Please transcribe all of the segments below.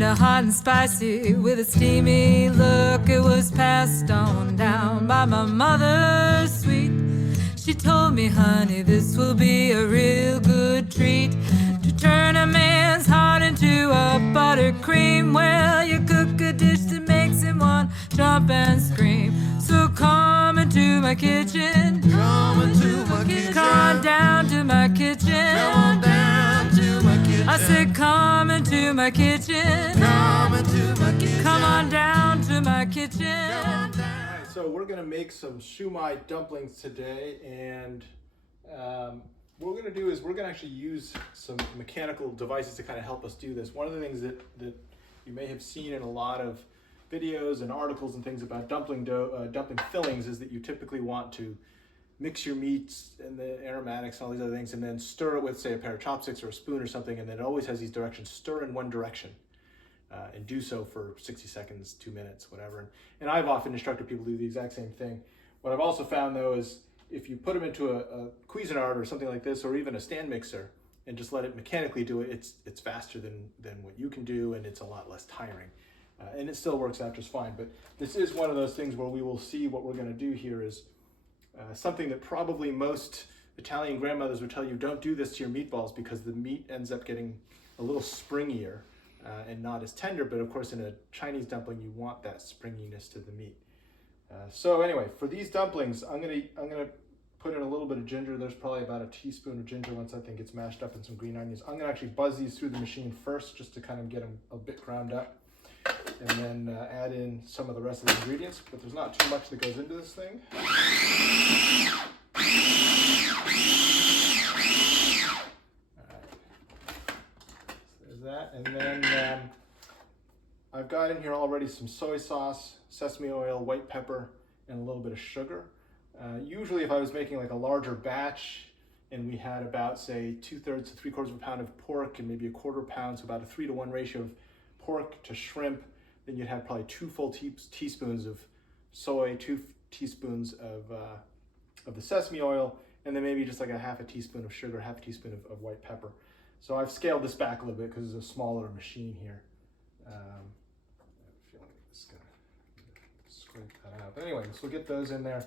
tender, hot and spicy, with a steamy look. It was passed on down by my mother, sweet. She told me, honey, this will be a real good treat, to turn a man's heart into a buttercream. Well, you cook a dish that makes him want jump and scream. So come into my kitchen, Come into my kitchen. come on down to my kitchen. Come on down to my kitchen. I said, come into my kitchen. Come into my kitchen. Come on down to my kitchen. Alright, so we're gonna make some Shu Mai dumplings today, and what we're gonna do is we're gonna actually use some mechanical devices to kind of help us do this. One of the things that you may have seen in a lot of videos and articles and things about dumpling fillings is that you typically want to mix your meats and the aromatics and all these other things, and then stir it with, say, a pair of chopsticks or a spoon or something, and then it always has these directions: stir in one direction, and do so for 60 seconds, 2 minutes, whatever. And I've often instructed people to do the exact same thing. What I've also found, though, is if you put them into a Cuisinart or something like this, or even a stand mixer, and just let it mechanically do it, it's faster than what you can do, and it's a lot less tiring. And it still works out just fine. But this is one of those things where we will see what we're going to do here is something that probably most Italian grandmothers would tell you: don't do this to your meatballs, because the meat ends up getting a little springier and not as tender. But of course, in a Chinese dumpling, you want that springiness to the meat. So anyway, for these dumplings, I'm gonna put in a little bit of ginger. There's probably about a teaspoon of ginger once I think it's mashed up, and some green onions. I'm gonna actually buzz these through the machine first, just to kind of get them a bit ground up, and then add in some of the rest of the ingredients. But there's not too much that goes into this thing. There's that, and then I've got in here already some soy sauce, sesame oil, white pepper, and a little bit of sugar. Usually if I was making like a larger batch and we had about, say, 2/3 to 3/4 of a pound of pork and maybe a 1/4 pound, so about a 3-to-1 ratio of pork to shrimp, then you'd have probably 2 full teaspoons of soy, 2 teaspoons of the sesame oil, and then maybe just like a half a teaspoon of sugar, half a teaspoon of white pepper. So I've scaled this back a little bit because it's a smaller machine here. I have a feeling it's gonna scrape that out. But anyway, so we'll get those in there.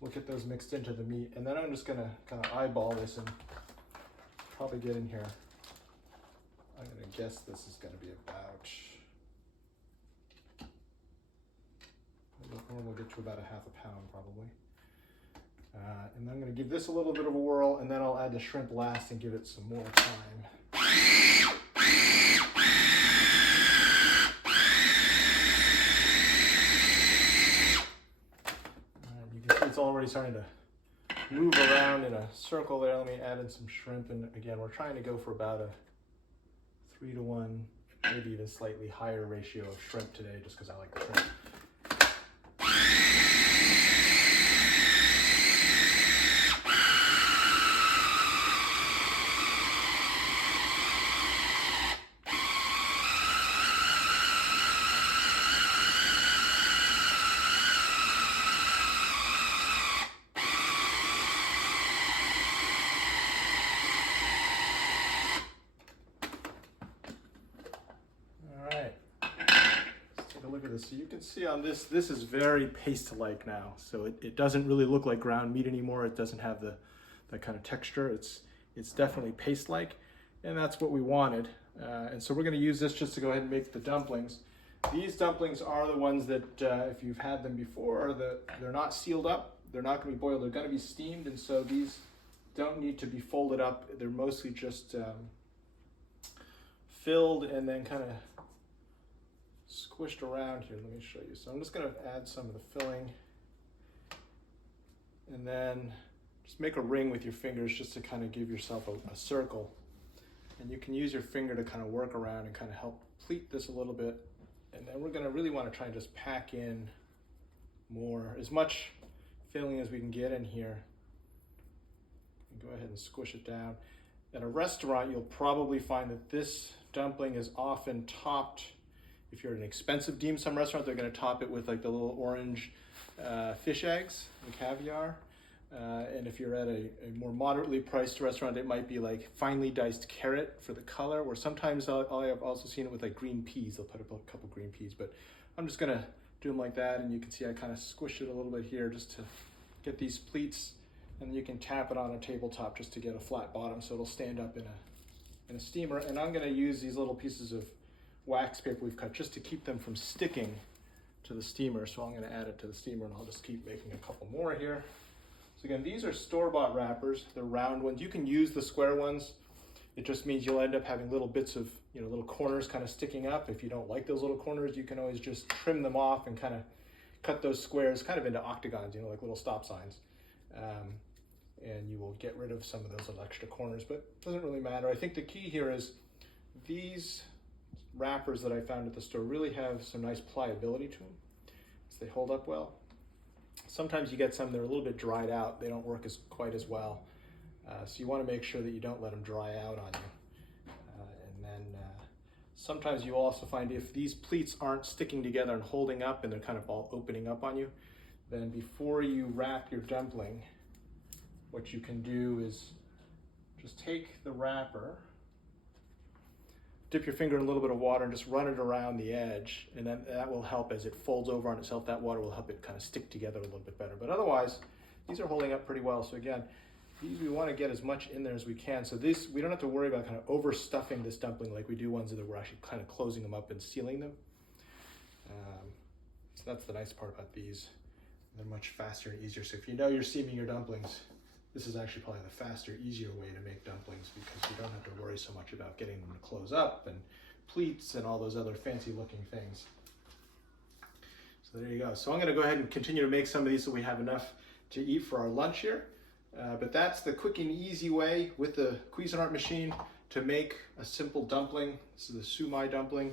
We'll get those mixed into the meat, and then I'm just gonna kind of eyeball this and probably get in here. I'm gonna guess this is gonna be about, we'll get to about a half a pound probably. And then I'm gonna give this a little bit of a whirl, and then I'll add the shrimp last and give it some more time. It's already starting to move around in a circle there. Let me add in some shrimp, and again, we're trying to go for about a 3-to-1, maybe even slightly higher ratio of shrimp today, just because I like the shrimp. Look at this. So you can see on this is very paste-like now. So it doesn't really look like ground meat anymore. It doesn't have that kind of texture. It's definitely paste-like, and that's what we wanted. And so we're going to use this just to go ahead and make the dumplings. These dumplings are the ones that, if you've had them before, they're not sealed up. They're not going to be boiled. They're going to be steamed, and so these don't need to be folded up. They're mostly just filled and then kind of squished around here. Let me show you. So I'm just going to add some of the filling, and then just make a ring with your fingers just to kind of give yourself a circle. And you can use your finger to kind of work around and kind of help pleat this a little bit. And then we're going to really want to try and just pack in as much filling as we can get in here. And go ahead and squish it down. At a restaurant, you'll probably find that this dumpling is often topped. If you're at an expensive dim sum restaurant, they're going to top it with like the little orange fish eggs and caviar. And if you're at a more moderately priced restaurant, it might be like finely diced carrot for the color, or sometimes I've also seen it with like green peas. They'll put up a couple green peas, but I'm just gonna do them like that. And you can see I kind of squish it a little bit here just to get these pleats, and you can tap it on a tabletop just to get a flat bottom so it'll stand up in a steamer. And I'm gonna use these little pieces of wax paper we've cut just to keep them from sticking to the steamer. So I'm gonna add it to the steamer, and I'll just keep making a couple more here. So again, these are store-bought wrappers. They're round ones. You can use the square ones. It just means you'll end up having little bits of, little corners kind of sticking up. If you don't like those little corners, you can always just trim them off and kind of cut those squares kind of into octagons, like little stop signs. And you will get rid of some of those little extra corners, but it doesn't really matter. I think the key here is these wrappers that I found at the store really have some nice pliability to them, so they hold up well. Sometimes you get some that are a little bit dried out. They don't work quite as well. So you want to make sure that you don't let them dry out on you. And then sometimes you also find if these pleats aren't sticking together and holding up and they're kind of all opening up on you, then before you wrap your dumpling, what you can do is just take the wrapper, dip your finger in a little bit of water and just run it around the edge, and then that will help as it folds over on itself. That water will help it kind of stick together a little bit better. But otherwise, these are holding up pretty well. So again, these we want to get as much in there as we can. So this, we don't have to worry about kind of overstuffing this dumpling like we do ones that we're actually kind of closing them up and sealing them. So that's the nice part about these. They're much faster and easier. So if you know you're steaming your dumplings, this is actually probably the faster, easier way to make dumplings, because you don't have to worry so much about getting them to close up and pleats and all those other fancy looking things. So there you go. So I'm going to go ahead and continue to make some of these so we have enough to eat for our lunch here. But that's the quick and easy way with the Cuisinart machine to make a simple dumpling. This is the Siu Mai dumpling.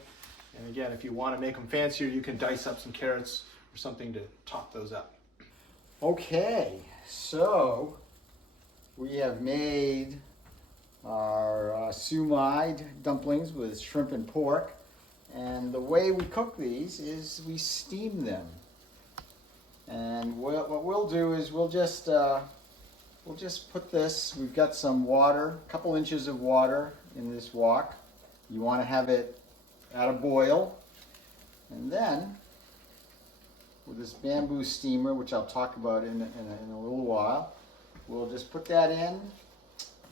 And again, if you want to make them fancier, you can dice up some carrots or something to top those up. Okay, so we have made our Siu Mai dumplings with shrimp and pork. And the way we cook these is we steam them. And what we'll do is we'll just put this, we've got some water, a couple inches of water in this wok. You want to have it at a boil. And then with this bamboo steamer, which I'll talk about in a little while, we'll just put that in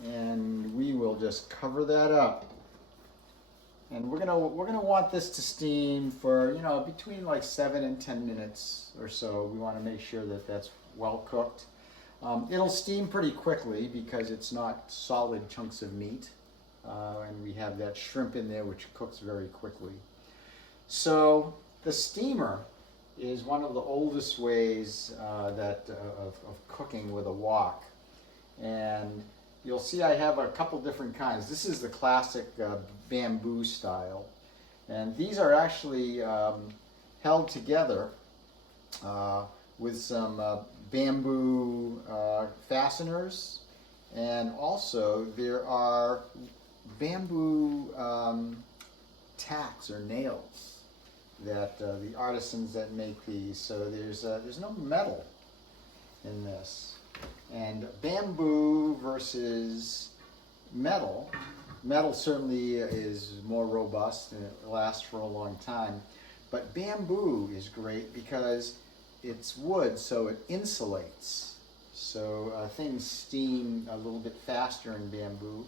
and we will just cover that up. And we're gonna want this to steam for, between like 7 and 10 minutes or so. We want to make sure that that's well cooked. It'll steam pretty quickly because it's not solid chunks of meat. And we have that shrimp in there which cooks very quickly. So the steamer is one of the oldest ways of cooking with a wok. And you'll see I have a couple different kinds. This is the classic bamboo style. And these are actually held together with some bamboo fasteners. And also there are bamboo tacks or nails that the artisans that make these. So there's no metal in this. And bamboo versus metal. Metal certainly is more robust and it lasts for a long time. But bamboo is great because it's wood, so it insulates. So things steam a little bit faster in bamboo.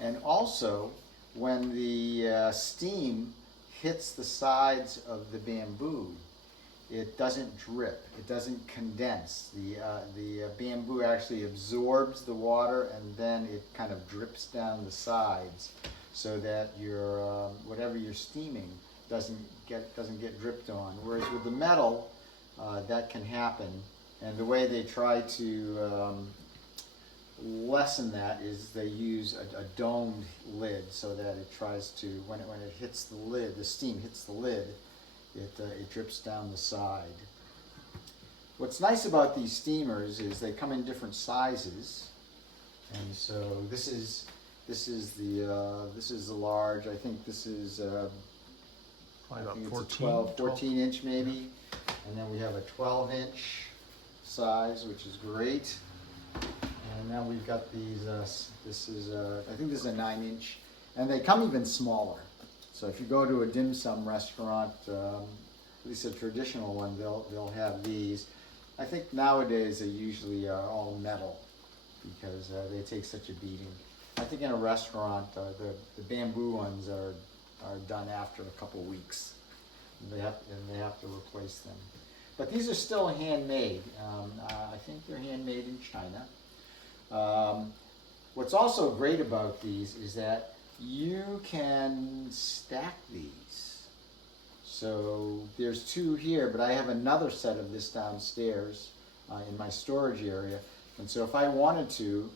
And also, when the steam hits the sides of the bamboo, it doesn't drip, it doesn't condense. The bamboo actually absorbs the water and then it kind of drips down the sides so that your whatever you're steaming doesn't get dripped on. Whereas with the metal, that can happen. And the way they try to lessen that is they use a domed lid so that it tries to, when it hits the lid, the steam hits the lid, it drips down the side. What's nice about these steamers is they come in different sizes, and so this is the large. I think this is Probably about it's a 14 inch maybe, and then we have a 12-inch size, which is great. And now we've got these, this is, I think this is a 9-inch, and they come even smaller. So if you go to a dim sum restaurant, at least a traditional one, they'll have these. I think nowadays they usually are all metal because they take such a beating. I think in a restaurant, the bamboo ones are done after a couple weeks. They have to replace them. But these are still handmade. I think they're handmade in China. What's also great about these is that you can stack these. So there's 2 here, but I have another set of this downstairs in my storage area. And so if I wanted to,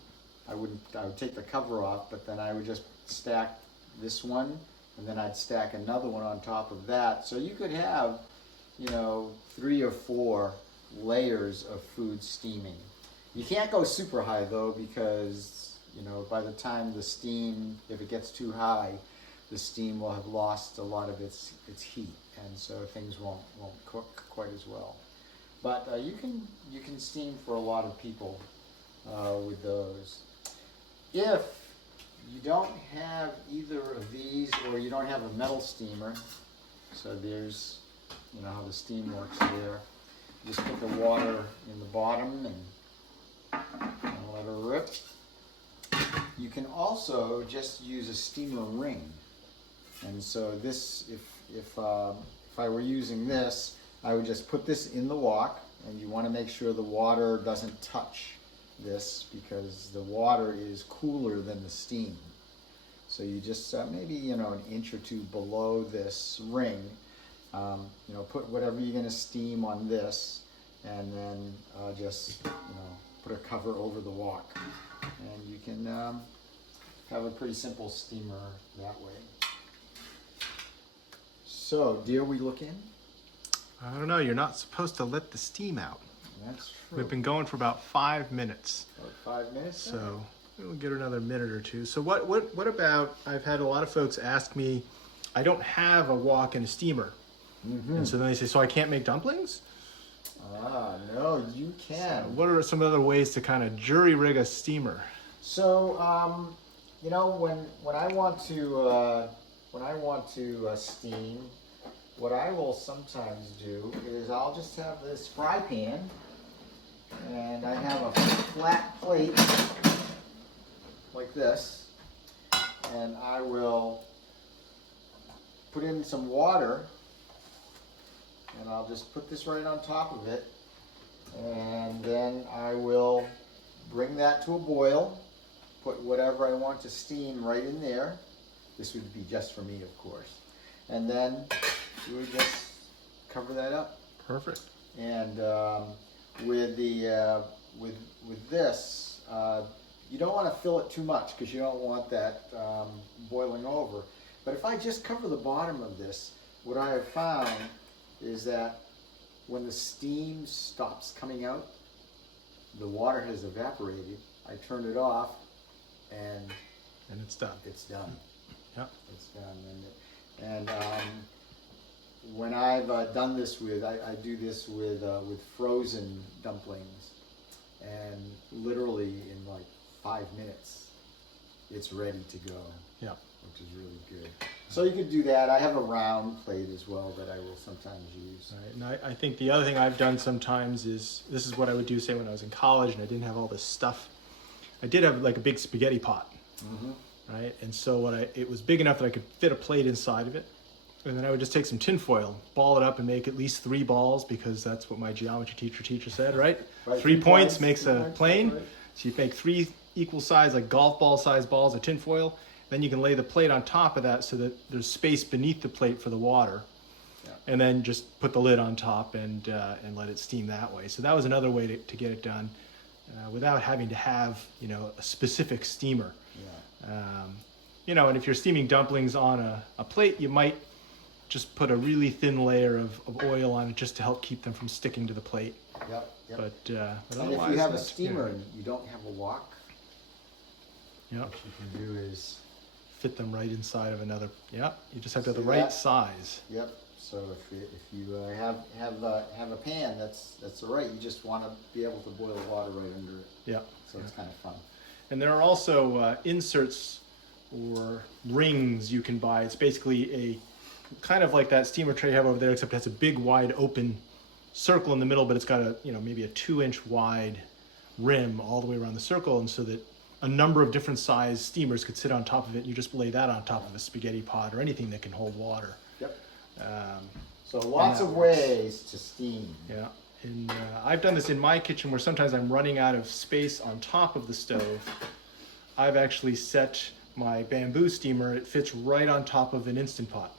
I would take the cover off, but then I would just stack this one, and then I'd stack another one on top of that. So you could have, 3 or 4 layers of food steaming. You can't go super high though, because by the time the steam, if it gets too high, the steam will have lost a lot of its heat, and so things won't cook quite as well. But you can steam for a lot of people with those. If you don't have either of these, or you don't have a metal steamer, so there's how the steam works there. Just put the water in the bottom and let her rip. You can also just use a steamer ring. And so this, if I were using this, I would just put this in the wok, and you want to make sure the water doesn't touch this because the water is cooler than the steam. So you just maybe an inch or 2 below this ring, put whatever you're going to steam on this, and then just put a cover over the wok, and you can have a pretty simple steamer that way. So, dare we look in? I don't know. You're not supposed to let the steam out. That's true. We've been going for about 5 minutes. About 5 minutes. So we'll get another minute or 2. So what about? I've had a lot of folks ask me. I don't have a wok and a steamer, and so then they say, so I can't make dumplings? No, you can. So what are some other ways to kind of jury rig a steamer? So, when I want to steam, what I will sometimes do is I'll just have this fry pan, and I have a flat plate like this, and I will put in some water, and I'll just put this right on top of it, and then I will bring that to a boil, put whatever I want to steam right in there. This would be just for me, of course. And then you would just cover that up. Perfect. And with this, you don't want to fill it too much because you don't want that boiling over. But if I just cover the bottom of this, what I have found is that when the steam stops coming out, the water has evaporated. I turn it off, and it's done. It's done. Yep. It's done. And when I've done this with, I do this with frozen dumplings, and literally in like 5 minutes, it's ready to go. Yeah. Which is really good. So you could do that. I have a round plate as well that I will sometimes use. Right. And I think the other thing I've done sometimes is, this is what I would do, say, when I was in college and I didn't have all this stuff. I did have like a big spaghetti pot, right? And so it was big enough that I could fit a plate inside of it. And then I would just take some tin foil, ball it up, and make at least 3 balls, because that's what my geometry teacher said, right? 3 points makes a plane. Right. So you make 3 equal size, like golf ball size balls of tin foil. Then you can lay the plate on top of that so that there's space beneath the plate for the water. Yeah. And then just put the lid on top and let it steam that way. So that was another way to get it done without having to have, a specific steamer. Yeah. And if you're steaming dumplings on a plate, you might just put a really thin layer of oil on it just to help keep them from sticking to the plate. Yep. But and if you have a steamer and you don't have a wok, what you can do is fit them right inside of another. Yeah, you just have to have the right size. Yep. So if you have a pan, that's all right. You just want to be able to boil water right under it. Yeah. So it's kind of fun. And there are also inserts or rings you can buy. It's basically a kind of like that steamer tray you have over there, except it has a big wide open circle in the middle, but it's got a, maybe a 2-inch wide rim all the way around the circle, and so that a number of different size steamers could sit on top of it. You just lay that on top of a spaghetti pot or anything that can hold water. Yep. Um, So lots of ways to steam. yeah. And I've done this in my kitchen where sometimes I'm running out of space on top of the stove. I've actually set my bamboo steamer, it fits right on top of an Instant Pot.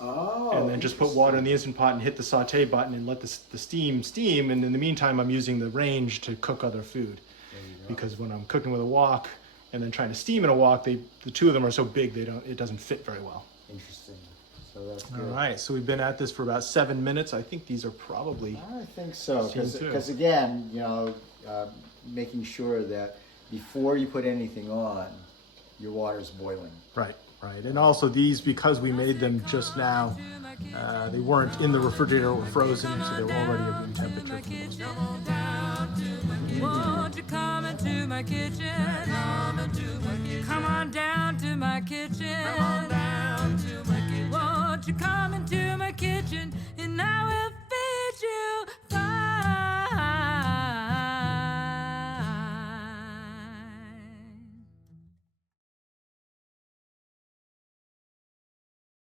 Oh. And then just put water in the Instant Pot and hit the saute button and let the steam. And in the meantime, I'm using the range to cook other food. Because when I'm cooking with a wok and then trying to steam in a wok, the two of them are so big it doesn't fit very well. Interesting. So that's good. All right, so we've been at this for about 7 minutes. I think these are probably. I think so, Steam too. because again, making sure that before you put anything on, your water's boiling. Right. And also these, because we made them just now, they weren't in the refrigerator or frozen, so they were already at room temperature. Won't you come into my kitchen? Come on down to my kitchen.